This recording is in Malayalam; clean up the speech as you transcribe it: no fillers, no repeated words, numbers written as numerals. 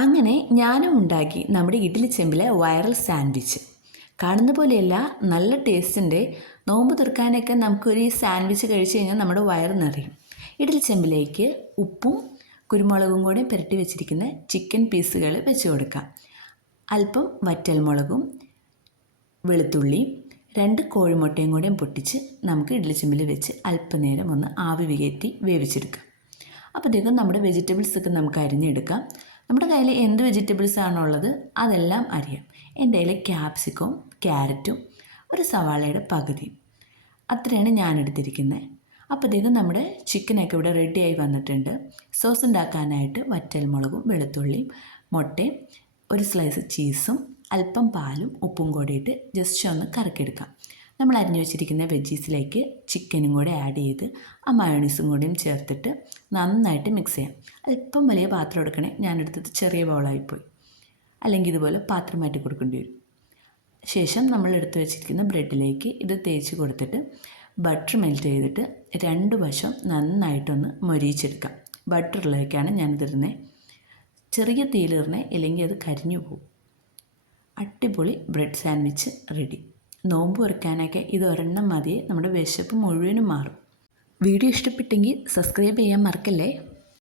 അങ്ങനെ ഞാനും ഉണ്ടാക്കി നമ്മുടെ ഇഡ്ഡലി ചെമ്പിലെ വൈറൽ സാൻഡ്വിച്ച്. കാണുന്ന പോലെയല്ല, നല്ല ടേസ്റ്റിൻ്റെ. നോമ്പ് തുറക്കാനൊക്കെ നമുക്കൊരു സാൻഡ്വിച്ച് കഴിച്ച് കഴിഞ്ഞാൽ നമ്മുടെ വയറ് നിറയും. ഇഡ്ഡലി ചെമ്പിലേക്ക് ഉപ്പും കുരുമുളകും കൂടെ പുരട്ടി വെച്ചിരിക്കുന്ന ചിക്കൻ പീസുകൾ വെച്ച് കൊടുക്കാം. അല്പം വറ്റൽമുളകും വെളുത്തുള്ളിയും 2 കോഴിമുട്ടയും കൂടെ പൊട്ടിച്ച് നമുക്ക് ഇഡ്ഡലി ചെമ്പിൽ വെച്ച് അല്പനേരം ഒന്ന് ആവി കയറ്റി വേവിച്ചെടുക്കാം. അപ്പോഴത്തേക്കും നമ്മുടെ വെജിറ്റബിൾസൊക്കെ നമുക്ക് അരിഞ്ഞെടുക്കാം. നമ്മുടെ കയ്യിൽ എന്ത് വെജിറ്റബിൾസ് ആണോ ഉള്ളത് അതെല്ലാം അരിയാം. എൻ്റെ കയ്യിൽ ക്യാപ്സിക്കവും ക്യാരറ്റും ഒരു സവാളയുടെ പകുതിയും അത്രയാണ് ഞാൻ എടുത്തിരിക്കുന്നത്. അപ്പോഴത്തേക്കും നമ്മുടെ ചിക്കനൊക്കെ ഇവിടെ റെഡിയായി വന്നിട്ടുണ്ട്. സോസ് ഉണ്ടാക്കാനായിട്ട് വറ്റൽമുളകും വെളുത്തുള്ളിയും മുട്ടയും ഒരു സ്ലൈസ് ചീസും അല്പം പാലും ഉപ്പും കൂടിയിട്ട് ജസ്റ്റ് ഒന്ന് കറക്കിയെടുക്കാം. നമ്മൾ അരിഞ്ഞു വെച്ചിരിക്കുന്ന വെജീസിലേക്ക് ചിക്കനും കൂടെ ആഡ് ചെയ്ത് ആ മയോണീസും കൂടിയും ചേർത്തിട്ട് നന്നായിട്ട് മിക്സ് ചെയ്യാം. അല്പം വലിയ പാത്രം എടുക്കണേ, ഞാനെടുത്തത് ചെറിയ ബൗളായിപ്പോയി. അല്ലെങ്കിൽ ഇതുപോലെ പാത്രം മാറ്റി കൊടുക്കേണ്ടി വരും. ശേഷം നമ്മൾ എടുത്ത് വെച്ചിരിക്കുന്ന ബ്രെഡിലേക്ക് ഇത് തേച്ച് കൊടുത്തിട്ട് ബട്ടർ മെൽറ്റ് ചെയ്തിട്ട് 2 വശം നന്നായിട്ടൊന്ന് മൊരിയിച്ചെടുക്കാം. ബട്ടറിലേക്കാണ് ഞാനിതിരുന്നത്. ചെറിയ തീയിലിരുന്നേ, ഇല്ലെങ്കിൽ അത് കരിഞ്ഞു പോകും. അടിപൊളി ബ്രെഡ് സാൻഡ്വിച്ച് റെഡി. നോമ്പ് തുറക്കാനൊക്കെ ഇത് ഒരെണ്ണം മതി, നമ്മുടെ വിശപ്പ് മുഴുവനും മാറും. വീഡിയോ ഇഷ്ടപ്പെട്ടെങ്കിൽ സബ്സ്ക്രൈബ് ചെയ്യാൻ മറക്കല്ലേ.